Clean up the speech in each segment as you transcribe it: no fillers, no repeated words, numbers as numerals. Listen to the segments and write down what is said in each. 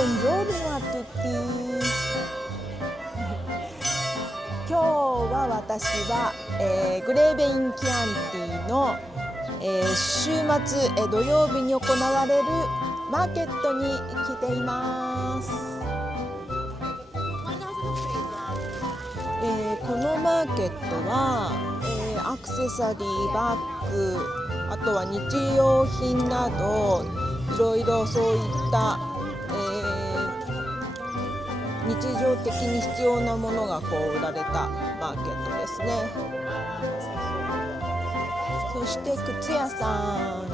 Buongiorno a tutti 今日は私は、グレーベインキャンティの、週末、土曜日に行われるマーケットに来ています。このマーケットは、アクセサリー、バッグ、あとは日用品などいろいろそういった、日常的に必要なものがこう売られたマーケットですね。そして靴屋さん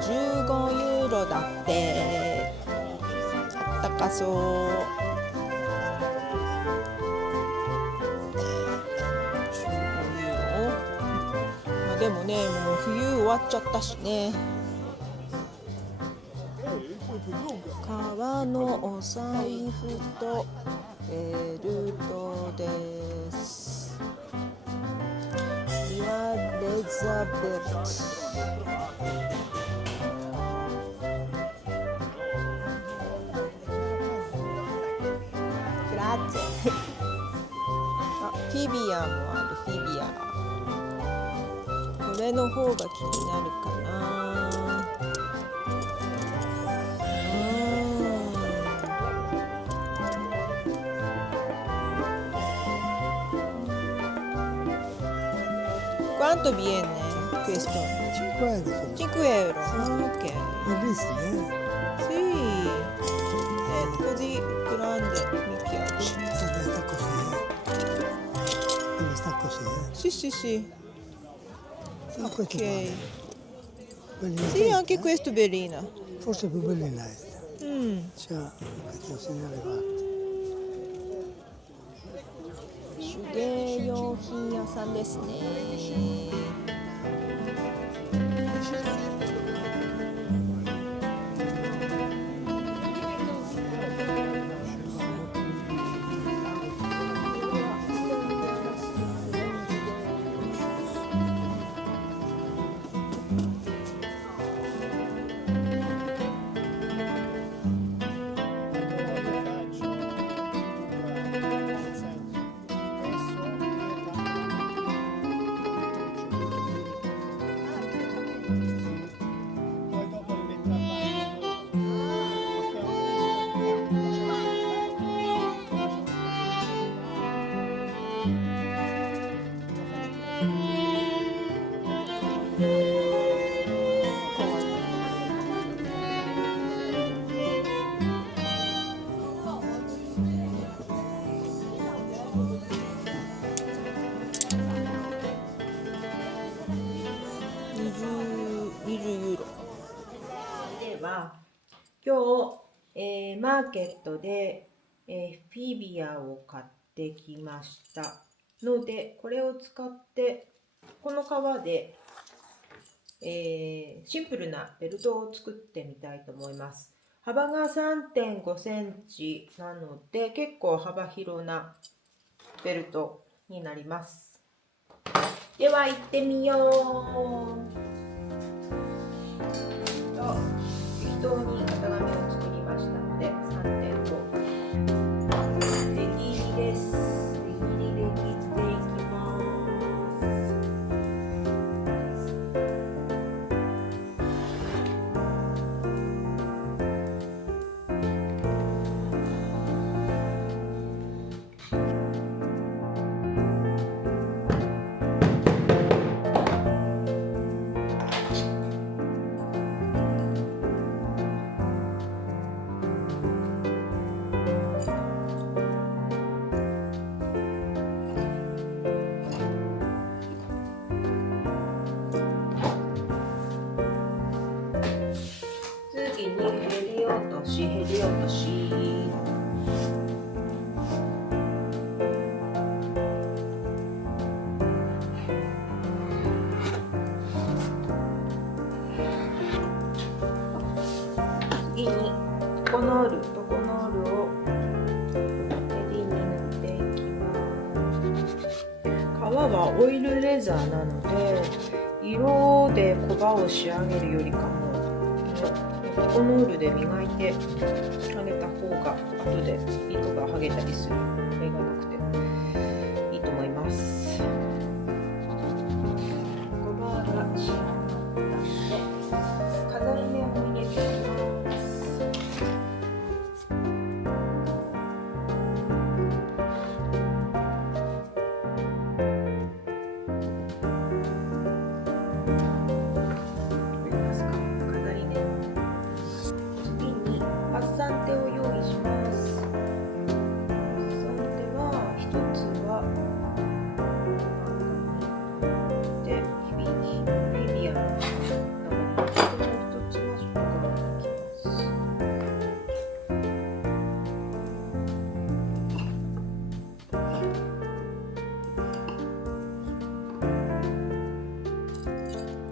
15ユーロだって。あったかそう。でもね、もう冬終わっちゃったしね。革のお財布とベルトです。ディアレザベルト。グラッツェ。あ、フィビアもある。フィビア。これの方が気になるかな。Quanto viene questo? 5 euro. Ok. Bellissimo, Sì. Così grande mi piace. Sta così, deve sta così, Sì, sì, sì. Questo Ok. bellina Sì, anche questo è bellina. Forse più bellina questa. C'ha questo segnale parte. 手芸用品屋さんですね。20ユーロ。では今日、マーケットで、フィビアを買ってきましたので、これを使ってこの革で、シンプルなベルトを作ってみたいと思います。幅が 3.5 センチなので結構幅広なベルトになります。では行ってみよう。適当に型紙を作りましたので 3.5 出切りです。出切りで切っていきます。次にへり落とし、へり落とし。次にトコノールをへりに塗っていきます。革はオイルレザーなので色でコバを仕上げるよりかもココノールで磨いてあげた方が後で糸が剥げたりするあれがなくていいと思います。ゴマが仕上がったので飾り目を入れていきます。パッサンテを用意します。パッサンテは一つはで日々にフィビアの中にもう一つは外側に行きます。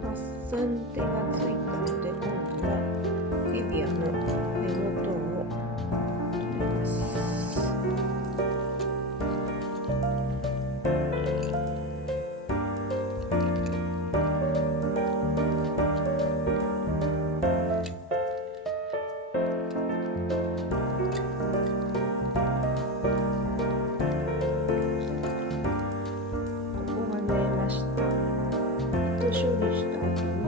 パッサンテがついたので今度はフィビアの根元を取ります。ここが縫えました。糸処理した糸